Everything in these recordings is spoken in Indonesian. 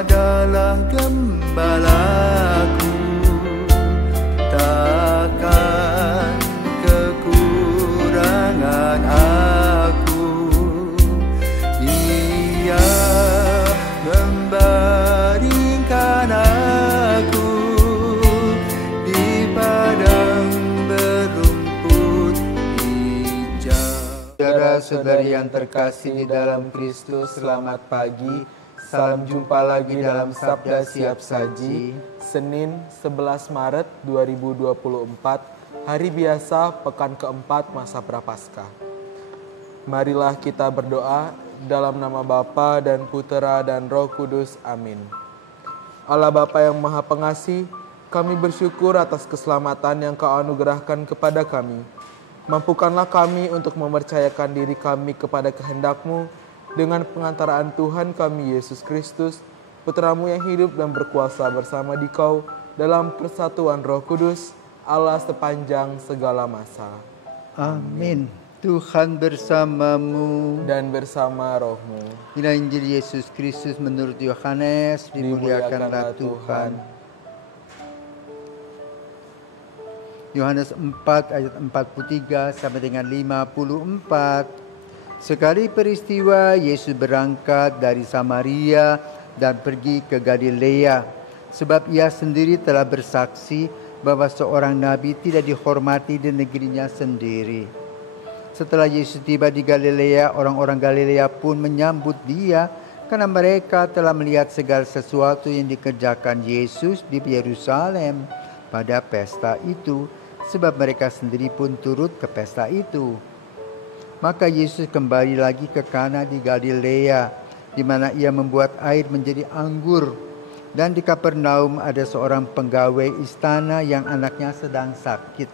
adalah gembalaku, takkan kekurangan aku. Ia membaringkan aku di padang berumput hijau. Saudara-saudari yang terkasih di dalam Kristus, selamat pagi. Salam jumpa lagi dalam Sabda Siap Saji, Senin 11 Maret 2024, hari biasa pekan keempat masa Prapaskah. Marilah kita berdoa dalam nama Bapa dan Putera dan Roh Kudus. Amin. Allah Bapa yang Maha Pengasih, kami bersyukur atas keselamatan yang Kau anugerahkan kepada kami. Mampukanlah kami untuk mempercayakan diri kami kepada kehendak-Mu dengan pengantaraan Tuhan kami Yesus Kristus, Putra-Mu yang hidup dan berkuasa bersama Dikau dalam persatuan Roh Kudus, Allah sepanjang segala masa. Amin. Tuhan bersamamu Dan bersama rohmu. Inilah Injil Yesus Kristus menurut Yohanes. Dimuliakanlah Tuhan. Yohanes 4 ayat 43 sampai dengan 54. Sekali peristiwa Yesus berangkat dari Samaria dan pergi ke Galilea, sebab ia sendiri telah bersaksi bahwa seorang nabi tidak dihormati di negerinya sendiri. Setelah Yesus tiba di Galilea, orang-orang Galilea pun menyambut dia karena mereka telah melihat segala sesuatu yang dikerjakan Yesus di Yerusalem pada pesta itu, sebab mereka sendiri pun turut ke pesta itu. Maka Yesus kembali lagi ke Kana di Galilea, di mana ia membuat air menjadi anggur. Dan di Kapernaum ada seorang pegawai istana yang anaknya sedang sakit.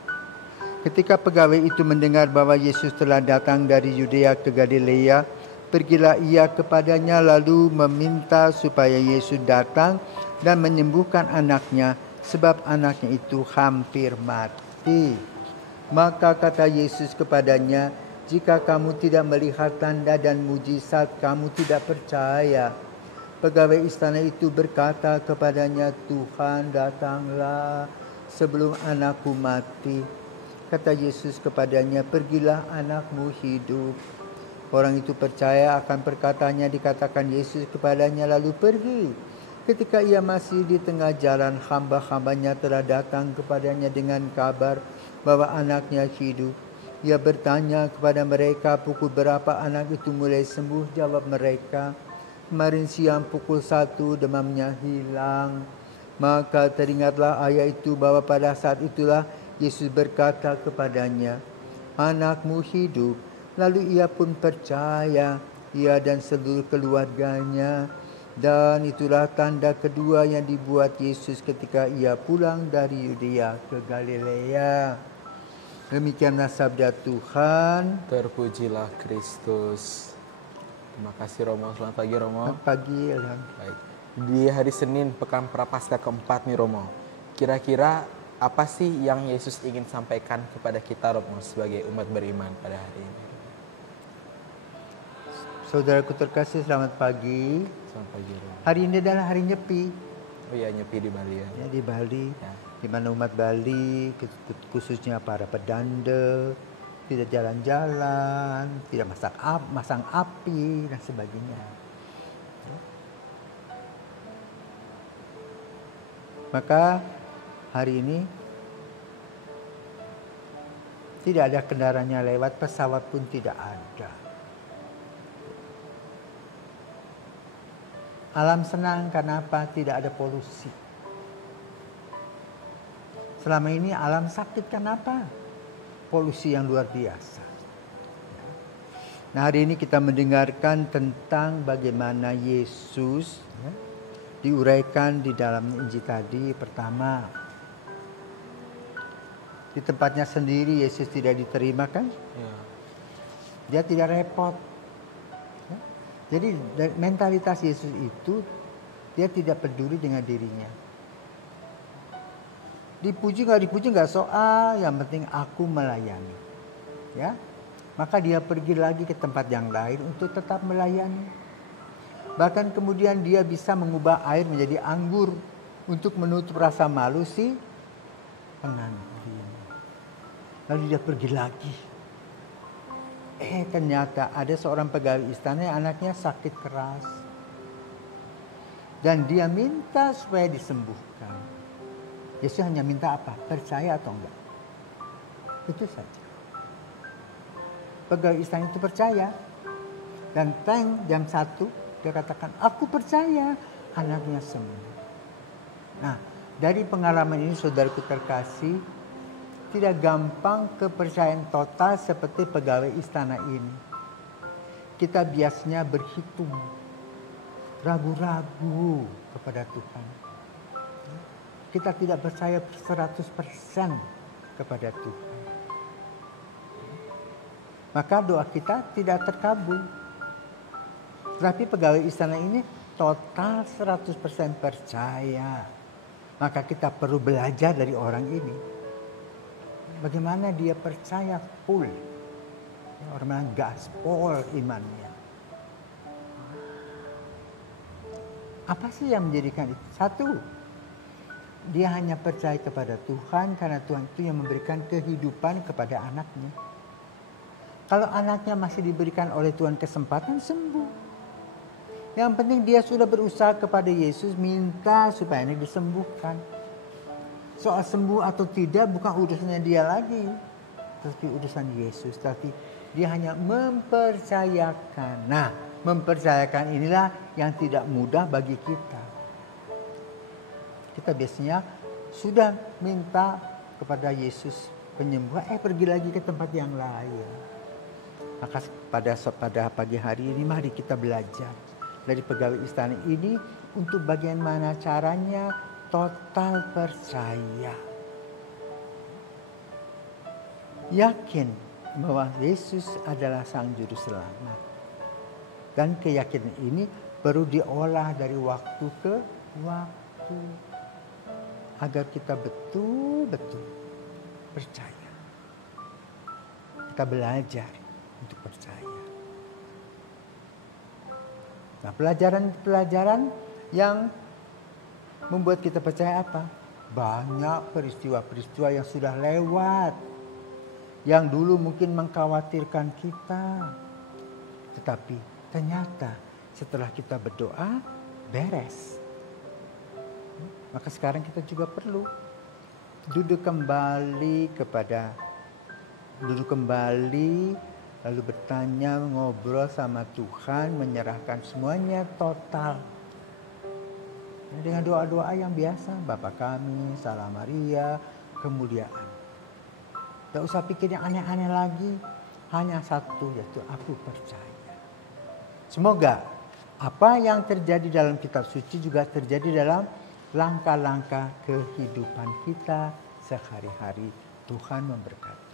Ketika pegawai itu mendengar bahwa Yesus telah datang dari Yudea ke Galilea, pergilah ia kepadanya lalu meminta supaya Yesus datang dan menyembuhkan anaknya, sebab anaknya itu hampir mati. Maka kata Yesus kepadanya, "Jika kamu tidak melihat tanda dan mujizat, kamu tidak percaya." Pegawai istana itu berkata kepadanya, "Tuhan, datanglah sebelum anakku mati." Kata Yesus kepadanya, "Pergilah, anakmu hidup." Orang itu percaya akan perkataannya, dikatakan Yesus kepadanya, lalu pergi. Ketika ia masih di tengah jalan, hamba-hambanya telah datang kepadanya dengan kabar bahwa anaknya hidup. Ia bertanya kepada mereka, "Pukul berapa anak itu mulai sembuh?" Jawab mereka, "Kemarin siang pukul 1 demamnya hilang." Maka teringatlah ayah itu bahwa pada saat itulah Yesus berkata kepadanya, "Anakmu hidup." Lalu ia pun percaya, ia dan seluruh keluarganya. Dan itulah tanda kedua yang dibuat Yesus ketika ia pulang dari Yudea ke Galilea. Demikianlah sabda Tuhan. Terpujilah Kristus. Terima kasih Romo. Selamat pagi Romo. Selamat pagi. Baik. Di hari Senin pekan Prapaskah keempat nih Romo, kira-kira apa sih yang Yesus ingin sampaikan kepada kita Romo sebagai umat beriman pada hari ini? Saudaraku terkasih, selamat pagi. Selamat pagi Romo. Hari ini adalah hari Nyepi. Oh iya, Nyepi di Bali ya. Di Bali. Ya. Di mana umat Bali, khususnya para pedanda, tidak jalan-jalan, tidak masang api, dan sebagainya. Maka hari ini tidak ada kendaraannya lewat, pesawat pun tidak ada. Alam senang karena apa? Tidak ada polusi. Selama ini alam sakit kenapa? Polusi yang luar biasa. Nah, hari ini kita mendengarkan tentang bagaimana Yesus diuraikan di dalam Injil tadi. Pertama, di tempatnya sendiri Yesus tidak diterima kan? Ya. Dia tidak repot. Jadi mentalitas Yesus itu, dia tidak peduli dengan dirinya. Dipuji nggak soal, yang penting aku melayani. Ya, maka dia pergi lagi ke tempat yang lain untuk tetap melayani. Bahkan kemudian dia bisa mengubah air menjadi anggur untuk menutup rasa malu si pengantin. Lalu dia pergi lagi. Ternyata ada seorang pegawai istana yang anaknya sakit keras. Dan dia minta supaya disembuhkan. Yesus hanya minta apa? Percaya atau enggak? Itu saja. Pegawai istana itu percaya. Dan jam 1 dia katakan, aku percaya anaknya sembuh. Nah, dari pengalaman ini saudaraku terkasih, tidak gampang kepercayaan total seperti pegawai istana ini. Kita biasanya berhitung, ragu-ragu kepada Tuhan. Kita tidak percaya 100% kepada Tuhan. Maka doa kita tidak terkabul. Tapi pegawai istana ini total 100% percaya. Maka kita perlu belajar dari orang ini. Bagaimana dia percaya full. Orang bilang gaspol imannya. Apa sih yang menjadikan itu? Satu, dia hanya percaya kepada Tuhan karena Tuhan itu yang memberikan kehidupan kepada anaknya. Kalau anaknya masih diberikan oleh Tuhan kesempatan, sembuh. Yang penting dia sudah berusaha kepada Yesus, minta supaya ini disembuhkan. Soal sembuh atau tidak bukan urusannya dia lagi, tapi urusan Yesus. Tapi dia hanya mempercayakan. Nah, mempercayakan inilah yang tidak mudah bagi kita. Kita biasanya sudah minta kepada Yesus penyembuhan, pergi lagi ke tempat yang lain. Maka pada pagi hari ini mari kita belajar dari pegawai istana ini untuk bagaimana caranya total percaya. Yakin bahwa Yesus adalah Sang Juru Selamat. Dan keyakinan ini perlu diolah dari waktu ke waktu. Agar kita betul-betul percaya. Kita belajar untuk percaya. Nah, pelajaran-pelajaran yang membuat kita percaya apa? Banyak peristiwa-peristiwa yang sudah lewat. Yang dulu mungkin mengkhawatirkan kita. Tetapi ternyata setelah kita berdoa, beres. Maka sekarang kita juga perlu duduk kembali lalu bertanya, ngobrol sama Tuhan, menyerahkan semuanya total. Dengan doa-doa yang biasa, Bapa kami, Salam Maria, kemuliaan. Tidak usah pikir yang aneh-aneh lagi, hanya satu, yaitu aku percaya. Semoga apa yang terjadi dalam kitab suci juga terjadi dalam langkah-langkah kehidupan kita sehari-hari. Tuhan memberkati.